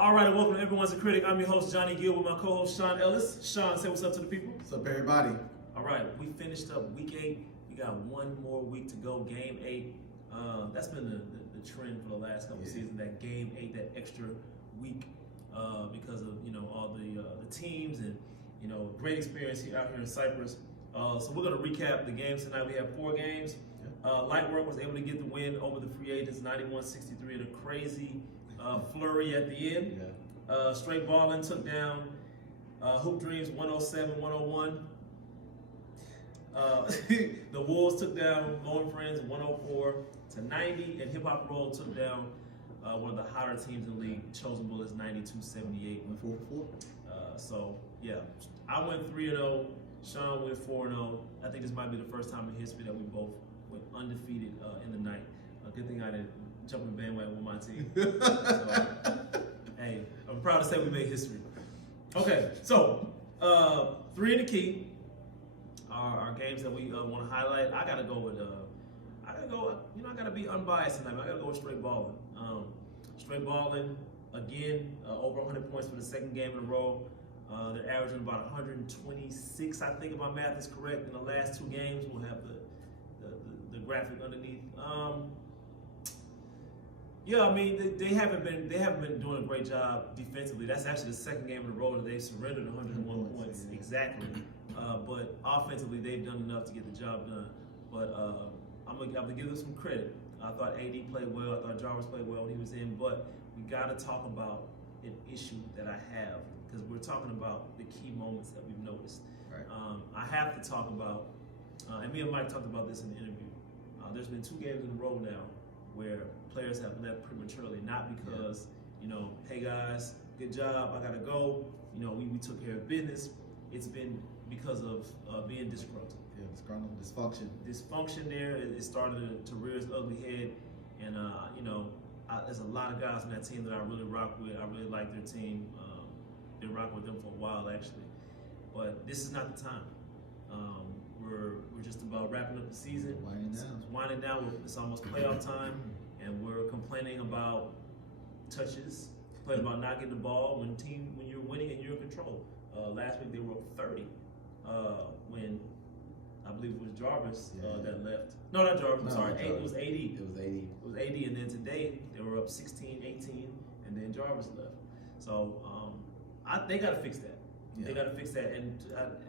All right, and welcome to Everyone's a Critic. I'm your host, Johnny Gill, with my co-host, Sean Ellis. Sean, say what's up to the people. What's up, everybody? All right, we finished up week 8. We got one more week to go, game 8. That's been the trend for the last couple seasons, that game 8, that extra week, because of, all the teams and, great experience out here in Cyprus. So we're going to recap the games tonight. We have 4 games. Lightwork was able to get the win over the free agents, 91-63, in a crazy flurry at the end. Straight Ballin took down Hoop Dreams 107-101. The Wolves took down Lone Friends 104-90, and Hip Hop Roll took down one of the hotter teams in the league, Chosen Bullets, 92-78. 4-4. So yeah, I went 3-0. Sean went 4-0. I think this might be the first time in history that we both went undefeated in the night. A good thing I didn't jump in the bandwagon with my team. So, hey, I'm proud to say we made history. Okay, so 3 in the key are games that we want to highlight. I gotta go with I gotta be unbiased tonight. I gotta go with Straight Ballin. Straight Ballin again, over 100 points for the second game in a row. They're averaging about 126, I think, if my math is correct. In the last 2 games, we'll have the graphic underneath. Yeah, I mean they haven't been doing a great job defensively. That's actually the second game in a row that they've surrendered 101 points exactly. But offensively, they've done enough to get the job done. But I'm gonna give them some credit. I thought AD played well. I thought Jarvis played well when he was in. But we got to talk about an issue that I have, because we're talking about the key moments that we've noticed. Right. I have to talk about, and me and Mike talked about this in the interview. There's been 2 games in a row now where players have left prematurely, not because, hey guys, good job, I gotta go, we took care of business. It's been because of being disgruntled. Yeah, disgruntled, dysfunction. Dysfunction there, it started to rear its ugly head, and there's a lot of guys on that team that I really rock with. I really like their team. Been rocking with them for a while, actually. But this is not the time. We're just about wrapping up the season. Winding down. It's almost playoff time, and we're complaining about touches, complaining about not getting the ball when you're winning and you're in control. Last week they were up 30 when I believe it was Jarvis that left. No, not Jarvis. I'm sorry. It was AD. It was AD, and then today they were up 16, 18, and then Jarvis left. So they got to fix that. Yeah. They got to fix that. And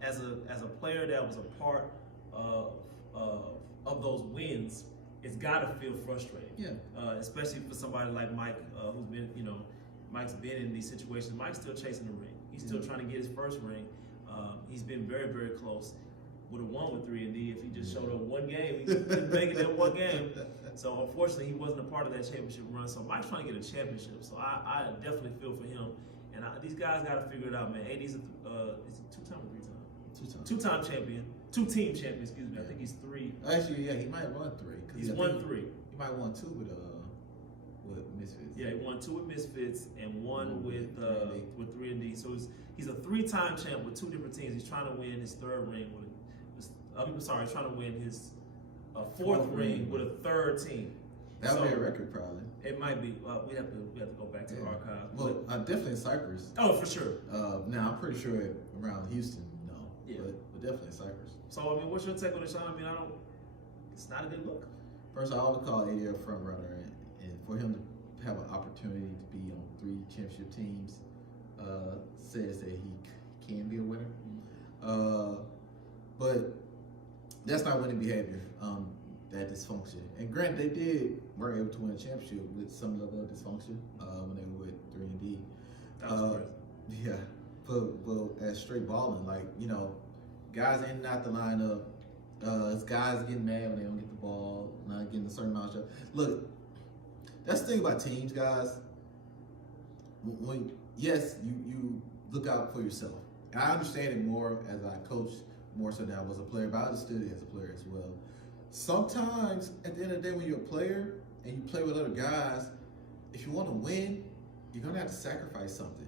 as a player that was a part of those wins, it's got to feel frustrating. Yeah. Especially for somebody like Mike, who's been, Mike's been in these situations. Mike's still chasing the ring. He's still trying to get his first ring. He's been very, very close. Would have won with 3-D if he just showed up one game. He didn't make it that one game. So unfortunately, he wasn't a part of that championship run. So Mike's trying to get a championship. So I definitely feel for him. And these guys got to figure it out, man. AD's is it 2-time or 3-time? 2-time champion. 2-team champion, excuse me. I think he's 3. Actually, yeah, he might have won 3. He's won 3. He might have won 2 with Misfits. Yeah, he won 2 with Misfits and 1 with 3-D. So he's a 3-time champ with 2 different teams. He's trying to win his 3rd ring he's trying to win his 4th ring with a 3rd team. That would be a record, probably. It might be. We have to go back to the archive. Well, definitely in Cyprus. Oh, for sure. Now I'm pretty sure around Houston, no. Yeah. But definitely in Cyprus. So what's your take on it, Sean? I mean, it's not a good look. First, I always call AD a front runner, and for him to have an opportunity to be on 3 championship teams says that he can be a winner. But that's not winning behavior. That dysfunction. And granted, they were able to win a championship with some level of dysfunction when they were with 3-D. Yeah, but as Straight Ballin, guys in and out the lineup. It's guys getting mad when they don't get the ball, not getting a certain amount of shots. Look, that's the thing about teams, guys. Yes, you look out for yourself. And I understand it more as I coach, more so than I was a player, but I understood it as a player as well. Sometimes, at the end of the day, when you're a player and you play with other guys, if you want to win, you're going to have to sacrifice something.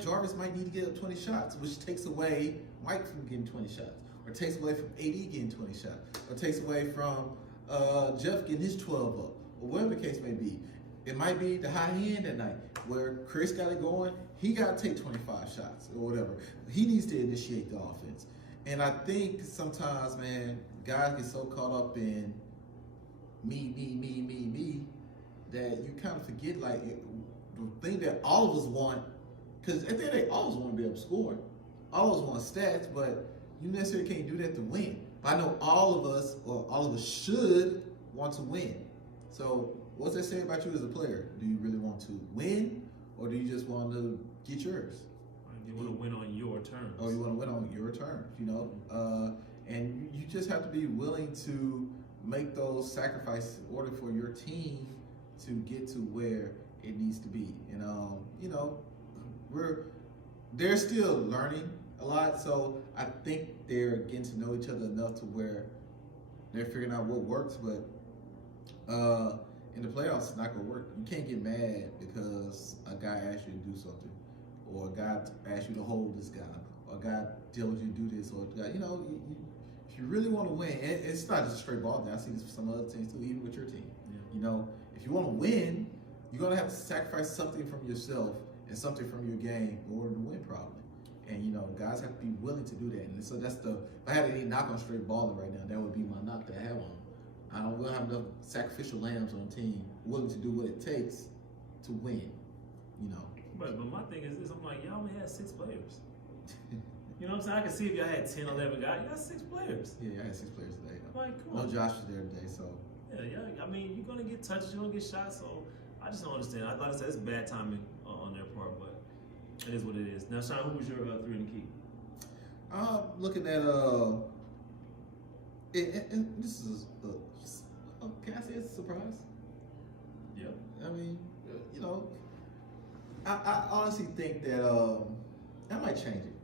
Jarvis might need to get up 20 shots, which takes away Mike from getting 20 shots, or takes away from AD getting 20 shots, or takes away from Jeff getting his 12 up, or whatever the case may be. It might be the high end that night where Chris got it going. He got to take 25 shots or whatever. He needs to initiate the offense. And I think sometimes, man, guys get so caught up in me, that you kind of forget, like, the thing that all of us want, because at the end of the day, all of us want to be able to score. All of us want stats, but you necessarily can't do that to win. But I know all of us should want to win. So what's that say about you as a player? Do you really want to win, or do you just want to get yours? You want to win on your terms. Oh, you want to win on your terms, you know? And you just have to be willing to make those sacrifices in order for your team to get to where it needs to be. And, you know, they're still learning a lot, so I think they're getting to know each other enough to where they're figuring out what works, but in the playoffs, it's not going to work. You can't get mad because a guy asked you to do something, or a guy asked you to hold this guy, or a guy tells you to do this, or a guy, you know, if you really want to win, and it's not just a straight ball thing. I see this for some other teams too, even with your team. Yeah. You know, if you want to win, you're going to have to sacrifice something from yourself and something from your game in order to win, probably. And, you know, guys have to be willing to do that. And so that's if I had any knock on straight balling right now, that would be my knock that I have on them. I don't really have enough sacrificial lambs on the team willing to do what it takes to win, you know. But my thing is I'm like, y'all only had 6 players. You know what I'm saying? I can see if y'all had 10, 11 guys. You got 6 players. Yeah, I had 6 players today. Like, come on. No Josh was there today, so. Yeah. I mean, you're going to get touches, you're going to get shots, so I just don't understand. Like I said, it's bad timing on their part, but it is what it is. Now, Sean, who was your 3 in the key? Looking at, and this is, can I say it's a surprise? Yeah. I mean, you know, I honestly think that I might change it.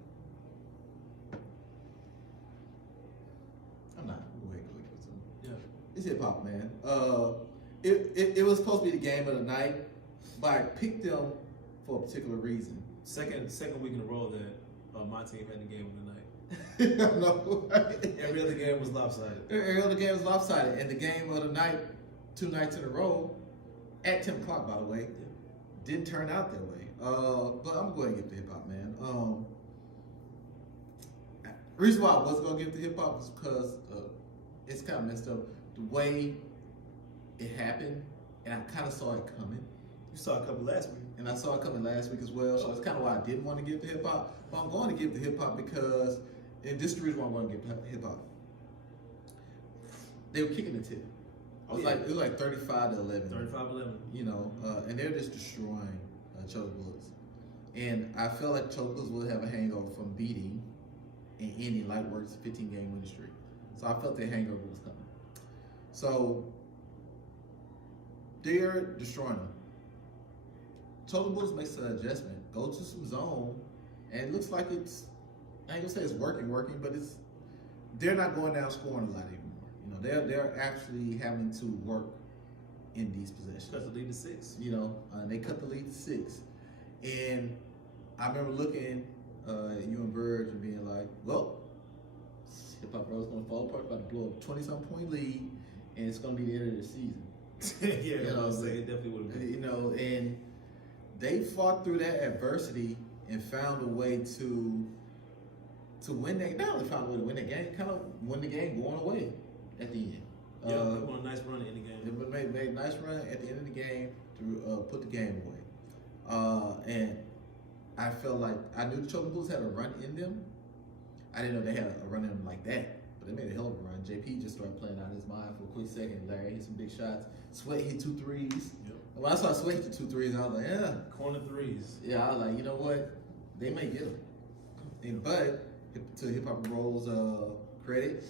I'm not. Go ahead, go with it. Yeah. It's hip hop, man. It was supposed to be the game of the night, but I picked them for a particular reason. Second week in a row that my team had the game of the night. No. Every other game was lopsided. Every other game was lopsided, and the game of the night, 2 nights in a row, at 10 o'clock, by the way, didn't turn out that way. But I'm going to get the hip hop, man. Reason why I was going to give the hip hop was because it's kind of messed up the way it happened, and I kind of saw it coming. You saw a couple last week. And I saw it coming last week as well, so that's kind of why I didn't want to give the hip hop. But I'm going to give the hip hop because, and this is the reason why I'm going to give hip hop. They were kicking the tip. It was like 35-11. 35-11. You know, and they're just destroying Chosen Bullets. And I felt like Chosen Bullets would have a hangover from beating and ending Lightworks' 15-game winning streak. So I felt that hangover was coming. So they're destroying them. Chosen Bullets makes an adjustment, go to some zone, and it looks like it's, I ain't gonna say it's working, but they're not going down scoring a lot anymore. You know, they're actually having to work in these possessions. Cut the lead to 6. You know, they cut the lead to 6. And I remember looking at you and Verge and being like, well, Hip Hop Bro's gonna fall apart, about to blow a 20-something point lead, and it's gonna be the end of the season. Yeah, you know, it definitely would have been. You know, and they fought through that adversity and found a way to win that. Not only found a way to win the game, kind of win the game going away at the end. Yeah, they won a nice run in the game. They made a nice run at the end of the game to put the game away. And I felt like I knew the Chosen Bulls had a run in them. I didn't know they had a run in them like that, but they made a hell of a run. JP just started playing out of his mind for a quick second. Larry hit some big shots. Sweat hit 2 threes. Yep. When I saw Sweat hit 2 threes, I was like, yeah. Corner threes. Yeah, I was like, you know what? They may get them. But to Hip Hop Roll's credit,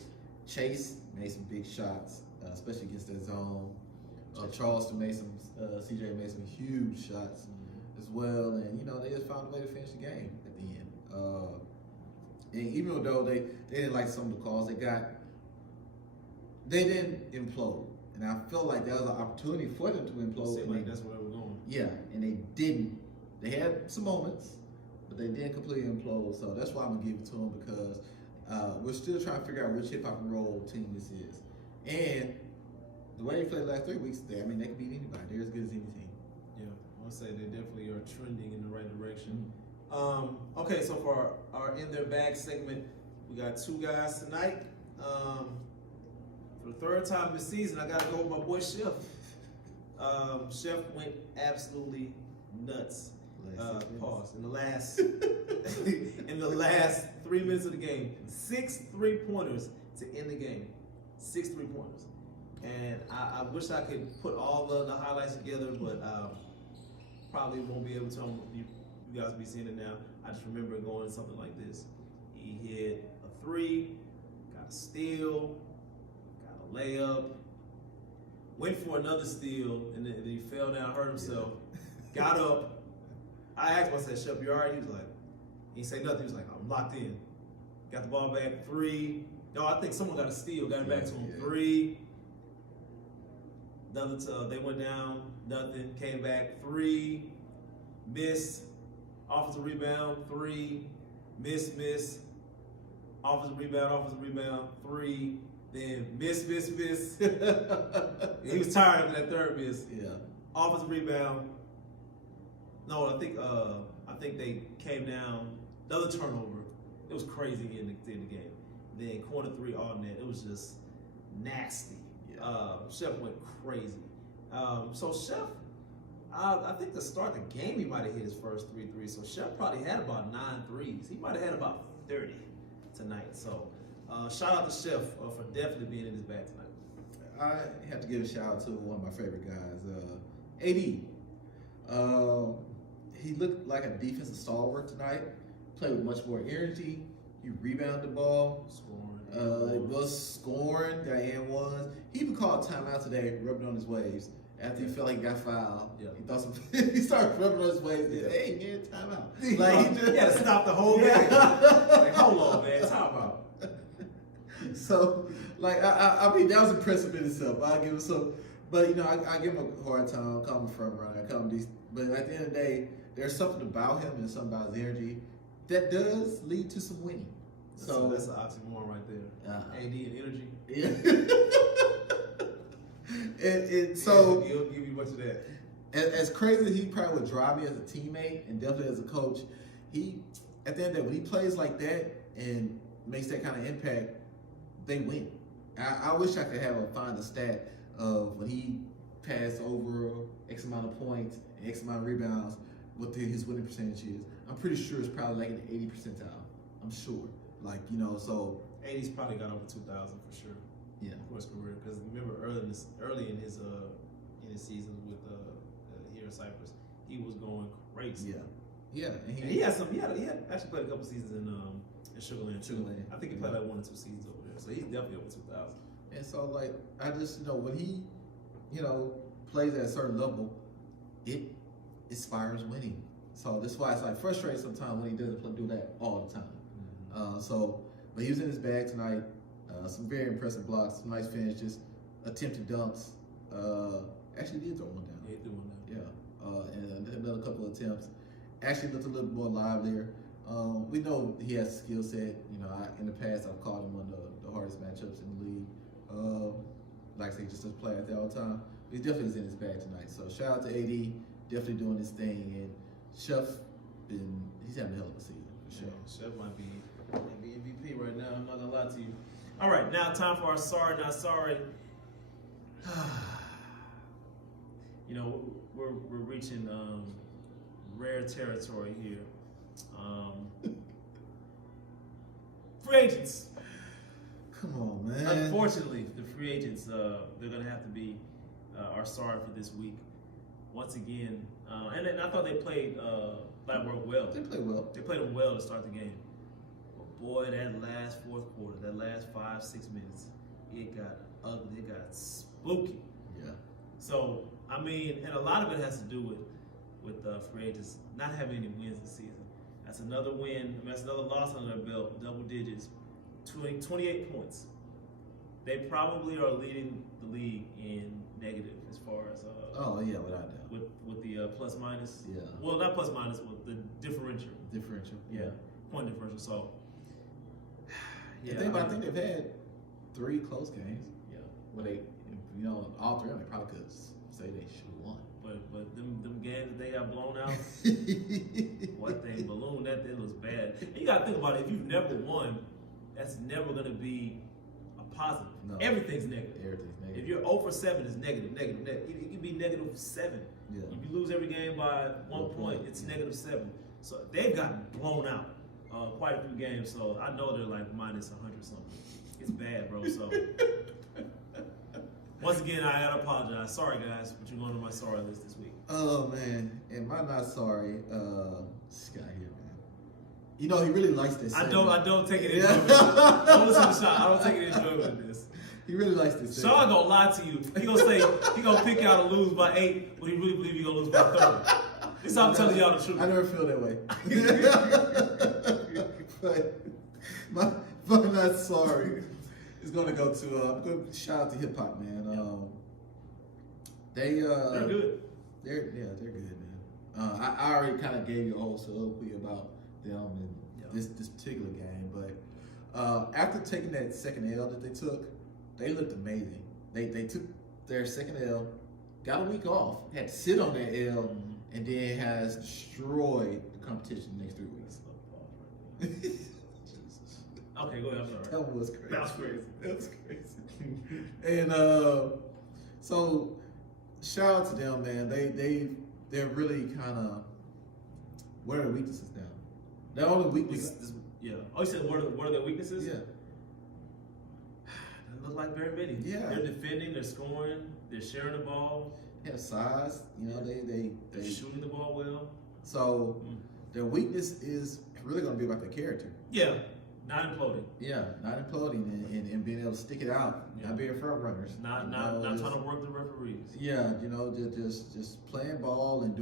Chase made some big shots, especially against that zone. Charleston made some, CJ made some huge shots as well. And, you know, they just found a way to finish the game at the end. And even though they didn't like some of the calls they got, they didn't implode. And I felt like that was an opportunity for them to implode. Seemed like that's where we're going. Yeah, and they didn't. They had some moments, but they didn't completely implode. So that's why I'm gonna give it to them, because we're still trying to figure out which hip hop and roll team this is. And the way they played the last 3 weeks, they could beat anybody. They're as good as any team. would say they definitely are trending in the right direction. Okay, so for our In Their Bag segment, we got two guys tonight. For the third time this season, I got to go with my boy Chef. Chef went absolutely nuts. Pause. In the last 3 minutes of the game, 6 3-pointers to end the game. 6 3-pointers. And I wish I could put all the highlights together, but probably won't be able to. You guys will be seeing it now. I just remember going something like this. He hit a 3, got a steal, got a layup, went for another steal, and then he fell down, hurt himself, got up. I asked him, I said, Shep, you all right? He was like, he didn't say nothing. He was like, I'm locked in. Got the ball back, 3. No, I think someone got a steal, got it back to him, 3. They went down, nothing, came back, 3, missed, offensive rebound, 3, miss, offensive rebound, 3, then miss. He was tired of that third miss. Yeah. Offensive rebound. No, I think they came down, another turnover. It was crazy in the game. Then corner 3 all net. It was just nasty. Yeah. Chef went crazy. So Chef, I think to start the game, he might have hit his first 3 threes. So Chef probably had about 9 threes. He might have had about 30 tonight. So shout out to Chef for definitely being in his bag tonight. I have to give a shout out to one of my favorite guys, AD. He looked like a defensive stalwart tonight. Played with much more energy. He rebounded the ball. Scoring. Was scoring. Diane was. He even called timeout today, rubbing on his waves. After he felt like he got fouled, he started rubbing on his waves. Yeah. Hey man, timeout. Like he had to stop the whole game. Like, hold on, man, timeout. So, like, I mean, that was impressive in itself. I give him some, but you know, I give him a hard time. Call him a front runner. I call him these, but at the end of the day, there's something about him and something about his energy that does lead to some winning. So that's an oxymoron right there. AD and energy. Yeah. and so he'll give you much of that. As crazy as he probably would drive me as a teammate and definitely as a coach, he at the end of the day, when he plays like that and makes that kind of impact, they win. I wish I could find a stat of when he passed over X amount of points and X amount of rebounds, what his winning percentage is. I'm pretty sure it's probably like in the 80 percentile. I'm sure. Like, you know, so 80's probably got over 2,000 for sure. Yeah, for his career. Because remember early in his seasons with here in Cyprus, he was going crazy. Yeah. And he had actually played a couple seasons in Sugar Land too. I think he played like 1 or 2 seasons over there. So he's definitely over 2,000. And so like I just when he plays at a certain level, it inspires winning. So that's why it's like frustrating sometimes when he doesn't do that all the time. But he was in his bag tonight. Some very impressive blocks, some nice finishes, attempted dunks. Actually did throw one down. Yeah, he threw one down. Yeah, and another couple of attempts. Actually looked a little more livelier. We know he has a skill set. You know, in the past I've called him one of the hardest matchups in the league. Like I say, he just doesn't play out there all the time. He definitely is in his bag tonight. So shout out to AD, definitely doing his thing. And Chef, he's having a hell of a season for sure. Yeah, Chef might be MVP right now. I'm not gonna lie to you. All right, now time for our sorry not sorry. You know, we're reaching rare territory here. Free agents. Come on, man. Unfortunately, the free agents, they're going to have to be our sorry for this week. Once again, and I thought they played Blackburn well. They played well. They played them well to start the game. But boy, that last fourth quarter, that last 5-6 minutes, it got ugly. It got spooky. Yeah. So, I mean, and a lot of it has to do with free agents not having any wins this season. That's another win. I mean, that's another loss on their belt, double digits, 28 points. They probably are leading the league in negative as far as oh yeah, without doubt. With the plus minus. Yeah. Well, not plus minus, with the differential. Yeah. Point differential. So. Yeah. I think they've had 3 close games. Yeah. Where they, all 3 of them, they probably could say they should have won. But them games that they got blown out. What thing balloon? That looks bad. And you gotta think about it. If you've never won, that's never gonna be a positive. No. Everything's negative. Everything's negative. If you're 0 for 7, it's negative. It can be -7. Yeah. If you lose every game by 1 point, it's -7. So they've gotten blown out quite a few games. So I know they're like minus 100 something. It's bad, bro. So once again, I gotta apologize. Sorry, guys, but you're going on my sorry list this week. Oh man, and my not sorry, this guy here, man. You know he really likes this. I don't take it enjoyment. Don't listen to Sean. I don't take it enjoyment in this. He really likes this. Sean gonna lie to you. He gonna say he gonna pick out to lose by 8, but he really believe he gonna lose by 30. This is how I'm telling y'all the truth. I never feel that way. but my not sorry is gonna go to I'm gonna shout out to hip hop, man. They're good. They're good, man. I already kind of gave you a whole soliloquy about them and this particular game, but after taking that second L that they took, they looked amazing. They took their second L, got a week off, had to sit on that L, and then has destroyed the competition the next 3 weeks. Okay, go ahead. I'm sorry. That was crazy. That was crazy. That was crazy. And so shout out to them, man. They're really kind of, what are their weaknesses now? Their only weakness. Yeah. Oh, you said what are their weaknesses? Yeah. They look like very many. Yeah. They're defending. They're scoring. They're sharing the ball. They have size. You know, They're shooting the ball well. So their weakness is really going to be about their character. Yeah. Not imploding. Yeah, not imploding and being able to stick it out, not being front runners. Not trying to work the referees. Yeah, you know, just playing ball and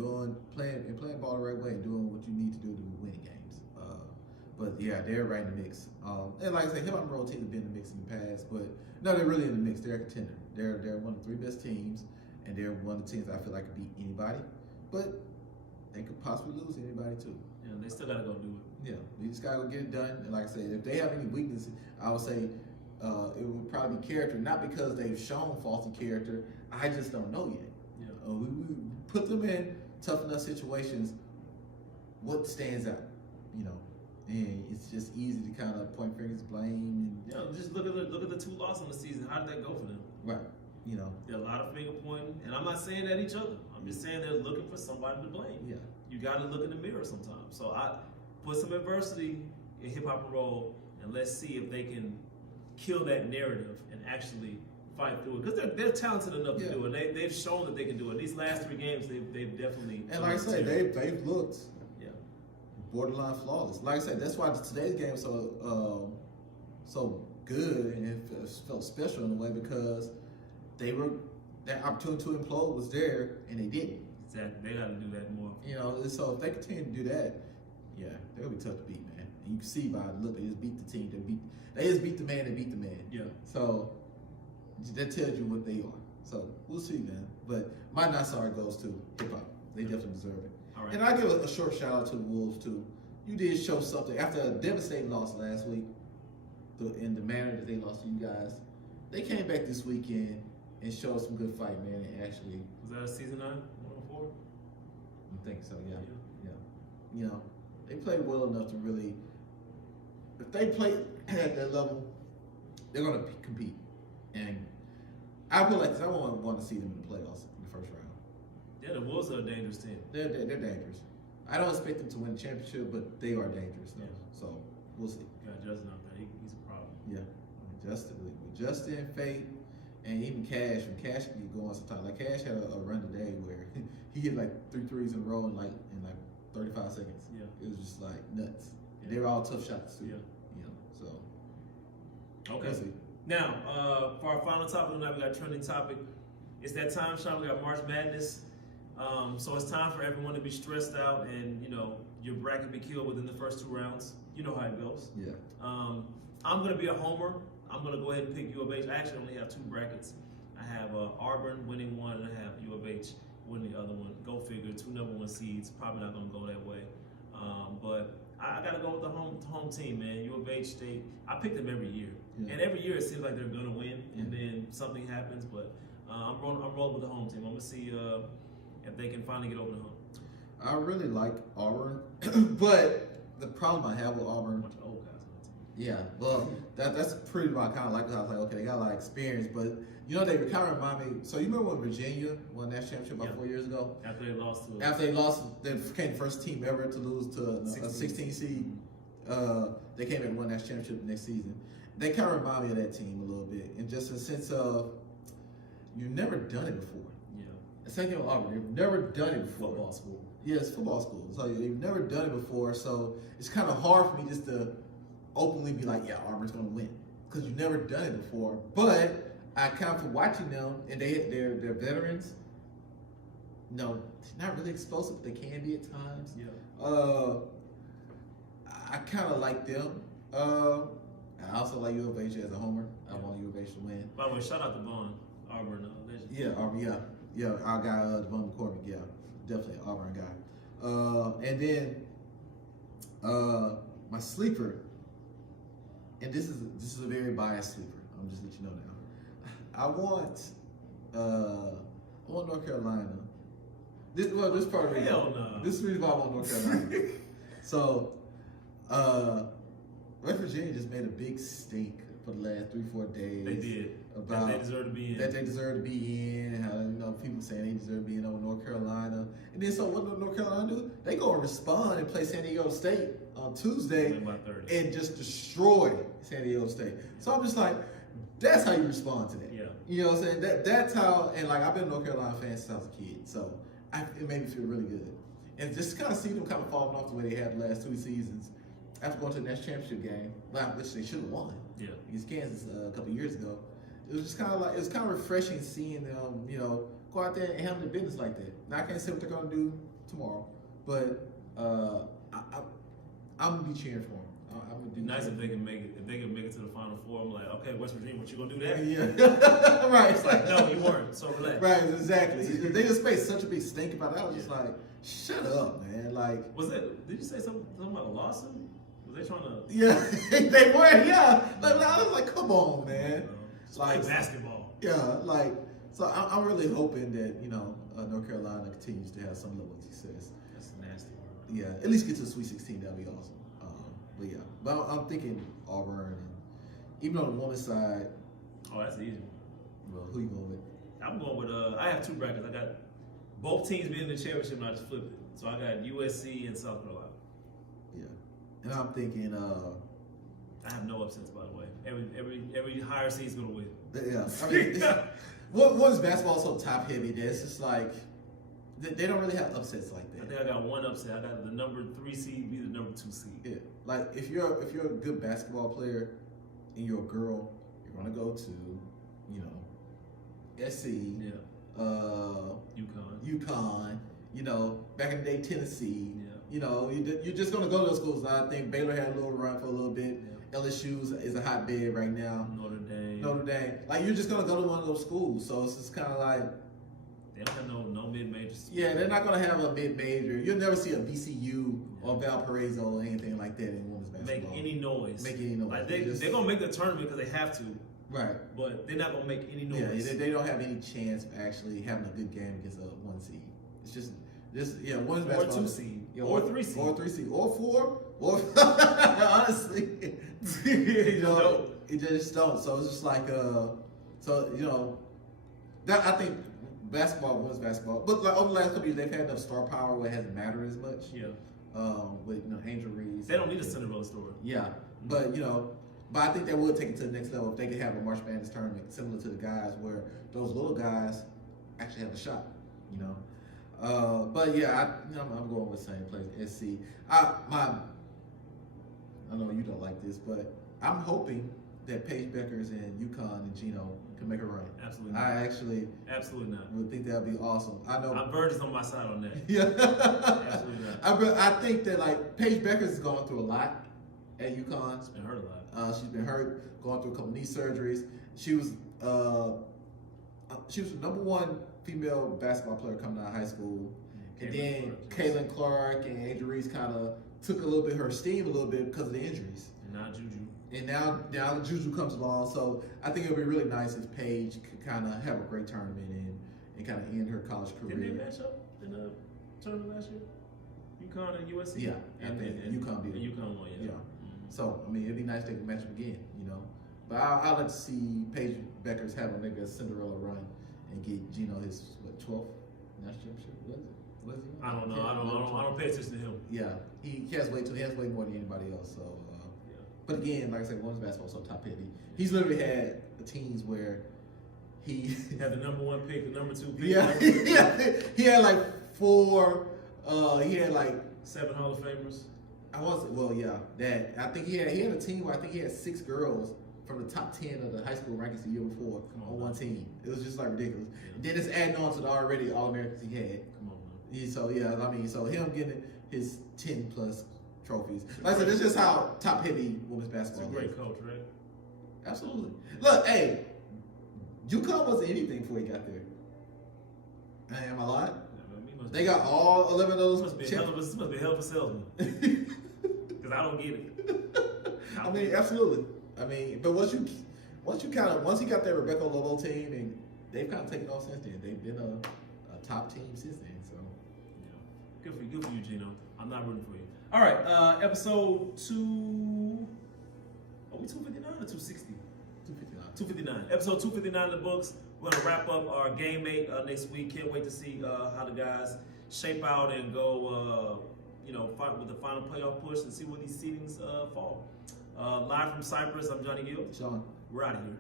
playing ball the right way and doing what you need to do to win games. But yeah, they're right in the mix. And like I said, hip hop and roll teams have been in the mix in the past, but no, they're really in the mix. They're a contender. They're one of the 3 best teams, and they're one of the teams I feel like could beat anybody, but they could possibly lose anybody too. Yeah, they still gotta go do it. Yeah, we just gotta go get it done. And like I said, if they have any weaknesses, I would say it would probably be character, not because they've shown faulty character. I just don't know yet. Yeah. We put them in tough enough situations. What stands out, you know? And it's just easy to kind of point fingers, blame. Yeah, just look at the 2 losses on the season. How did that go for them? Right. You know. There are a lot of finger pointing, and I'm not saying at each other. I'm just saying they're looking for somebody to blame. Yeah. You got to look in the mirror sometimes. So I put some adversity in hip hop and roll, and let's see if they can kill that narrative and actually fight through it. Because they're talented enough to do it. They've shown that they can do it. These last 3 games, they've definitely. And like I say, they've looked borderline flawless. Like I said, that's why today's game was so good and it felt special in a way because that opportunity to implode was there and they didn't. Exactly. They got to do that more. You know, so if they continue to do that, yeah, they'll be tough to beat, man. And you can see by the look, they just beat the team. They just beat the man that beat the man. Yeah. So that tells you what they are. So we'll see, man. But my not sorry goes to hip hop. They definitely deserve it. All right. And I give a short shout out to the Wolves too. You did show something after a devastating loss last week. In the manner that they lost to you guys, they came back this weekend and showed some good fight, man. And actually, was that a season 9, 104? I think so. Yeah. You know, they played well enough to really. If they play at that level, they're gonna compete. And I feel like this. I want to see them in the playoffs in the first round. Yeah, the Wolves are a dangerous team. They're dangerous. I don't expect them to win the championship, but they are dangerous. Yeah. So we'll see. Got Justin out there. He's a problem. Yeah, Justin, Faith, and even Cash. When Cash can get going sometimes. Like Cash had a run today where he hit like 3 threes in a row in like 35 seconds. Yeah, it was just like nuts. And they were all tough shots too. Yeah, you know. So okay. We'll see. Now, for our final topic tonight, we got trending topic. It's that time, Sean. We got March Madness. So it's time for everyone to be stressed out and, you know, your bracket be killed within the first 2 rounds. You know how it goes. Yeah. I'm going to be a homer. I'm going to go ahead and pick U of H. I actually only have 2 brackets. I have Auburn winning one, and I have U of H winning the other one. Go figure, 2 number 1 seeds. Probably not going to go that way. But I got to go with the home team, man. U of H, I pick them every year. Yeah. And every year it seems like they're going to win, and then something happens. But I'm rolling with the home team. I'm going to see if they can finally get over the hump. I really like Auburn, but the problem I have with A Auburn, bunch of old guys on the team. yeah, well, that's pretty much kind of like. I was like, okay, they got a lot of experience, but you know, they kind of remind me. So you remember when Virginia won that championship about 4 years ago? After they lost to They became the first team ever to lose to a 16 seed. They came and won that championship the next season. They kind of remind me of that team a little bit, in just a sense of you've never done it before. Yeah. Same thing with Auburn. They've never done it before. Football school. Yeah, it's football school. So they've never done it before. So it's kind of hard for me just to openly be like, yeah, Auburn's going to win. Because you've never done it before. But I kind of, watching them, and they're veterans, no, they're not really explosive, but they can be at times. Yeah. I kind of like them. I also like U of H as a homer. I want U of H to win. By the way, shout out to Vaughn, Auburn legend. Yeah, Auburn, yeah, our guy, Devon McCormick, yeah, definitely an Auburn guy. And then my sleeper, and this is a very biased sleeper. I'm just let you know now. I want North Carolina. This part of the reason. Hell no. This is the reason why I want North Carolina. So, West Virginia just made a big stink for the last 3-4 days. They did. About that they deserve to be in. That they deserve to be in. How people saying they deserve to be in over North Carolina. And then so what did North Carolina do? They go and respond and play San Diego State on Tuesday and just destroy San Diego State. So I'm just like, that's how you respond to that. Yeah. You know what I'm saying? That's how. And like I've been a North Carolina fan since I was a kid, so it made me feel really good. And just kind of see them kind of falling off the way they had the last 2 seasons after going to the national championship game, which they should have won. Yeah. Against Kansas a couple years ago. It was just kind of like, it was kind of refreshing seeing them, go out there and handle their business like that. Now I can't say what they're gonna do tomorrow, but I'm gonna be cheering for them. I'm gonna do nice if they can make it. If they can make it to the Final Four, I'm like, okay, West Virginia, what you gonna do that? Yeah, right. It's like, no, you weren't. So relax. Right, exactly. They just made such a big stink about it. I was just like, shut up, man. Like, was it? Did you say something about a lawsuit? Was they trying to? Yeah, they were. Yeah, like, I was like, come on, man. It's like basketball. Yeah, like, so I'm really hoping that North Carolina continues to have some level of success. That's nasty. Yeah, at least get to the Sweet 16. That'd be awesome. But I'm thinking Auburn, and even on the women's side. Oh, that's easy. Well, who you going with? I'm going with. I have 2 brackets. I got both teams being in the championship, and I just flipped it. So I got USC and South Carolina. Yeah, and I'm thinking. I have no upsets, by the way. Every higher seed's gonna win. Yeah, I mean, women's basketball is so top heavy that it's just like they don't really have upsets like that. I think I got one upset. I got the number 3 seed be the number 2 seed. Yeah, like if you're a good basketball player and you're a girl, you're gonna go to, SC, UConn, back in the day Tennessee. Yeah. You're just gonna go to those schools. I think Baylor had a little run for a little bit. Yeah. LSU is a hotbed right now. Notre Dame. Like you're just gonna go to one of those schools. So it's just kind of like they don't have no mid-majors. Yeah, they're not gonna have a mid-major. You'll never see a VCU or Valparaiso or anything like that in women's basketball. Make any noise. Like they're gonna make the tournament because they have to. Right. But they're not gonna make any noise. Yeah, they don't have any chance of actually having a good game against a 1 seed. It's just women's basketball. Or 2 seed. Or 3 seed. Or 3 seed. Or 4. Or honestly, it just don't. So it's just like that I think women's basketball. But like over the last couple years, they've had enough star power where it hasn't mattered as much. Yeah. With Angel Reese. They don't need a Cinderella story. Yeah, but but I think they would take it to the next level if they could have a March Madness tournament similar to the guys where those little guys actually have a shot. But yeah, I'm going with the same place. SC. I know you don't like this, but I'm hoping that Paige Beckers and UConn and Gino can make a run. Absolutely not. I actually absolutely not. would think that would be awesome. I know. Verge is on my side on that. Yeah. Absolutely not. I think that like Paige Beckers is going through a lot at UConn. She's been hurt a lot. She's been hurt, going through a couple knee surgeries. She was the number 1 female basketball player coming out of high school. And then Caitlin Clark and Angel Reese kind of took a little bit of her steam a little bit because of the injuries. And now Juju. And now the Juju comes along. So I think it would be really nice if Paige could kind of have a great tournament and kind of end her college career. Didn't they match up in the tournament last year? UConn and USC. Yeah, and UConn beat them. And UConn won. Yeah. Mm-hmm. So I mean, it'd be nice to match them again, you know. But I like to see Paige Beckers have a Cinderella run and get Gino his 12th national championship. Was it? I don't know. I don't pay attention to him. Yeah, he has way more than anybody else. So, but again, like I said, women's basketball is so top heavy. He's literally had teams where he had the number 1 pick, the number 2 pick. Yeah, he had like 4. He had like 7 Hall of Famers. I think he had a team where I think he had 6 girls from the top 10 of the high school rankings the year before on one team. It was just like ridiculous. Yeah. And then it's adding on to the already All-Americans he had. Come on, So so him getting his 10 plus trophies. Like I said, that's just how top heavy women's basketball is. He's a great coach, right? Absolutely. Look, hey, UConn wasn't anything before he got there. Am I lying? They got all 11 of those. This must be a hell of a salesman. Because I don't get it. I mean, absolutely. I mean, but once he got that Rebecca Lobo team, and they've kind of taken off since then. They've been a top team since then. So, yeah, good for you, Gino. I'm not rooting for you. All right, episode 2. Are we 259 or 260? 259. Episode 259 in the books. We're gonna wrap up our game 8 next week. Can't wait to see how the guys shape out and go, fight with the final playoff push and see where these seedings fall. Live from Cyprus, I'm Johnny Gill. Shuan. We're out of here.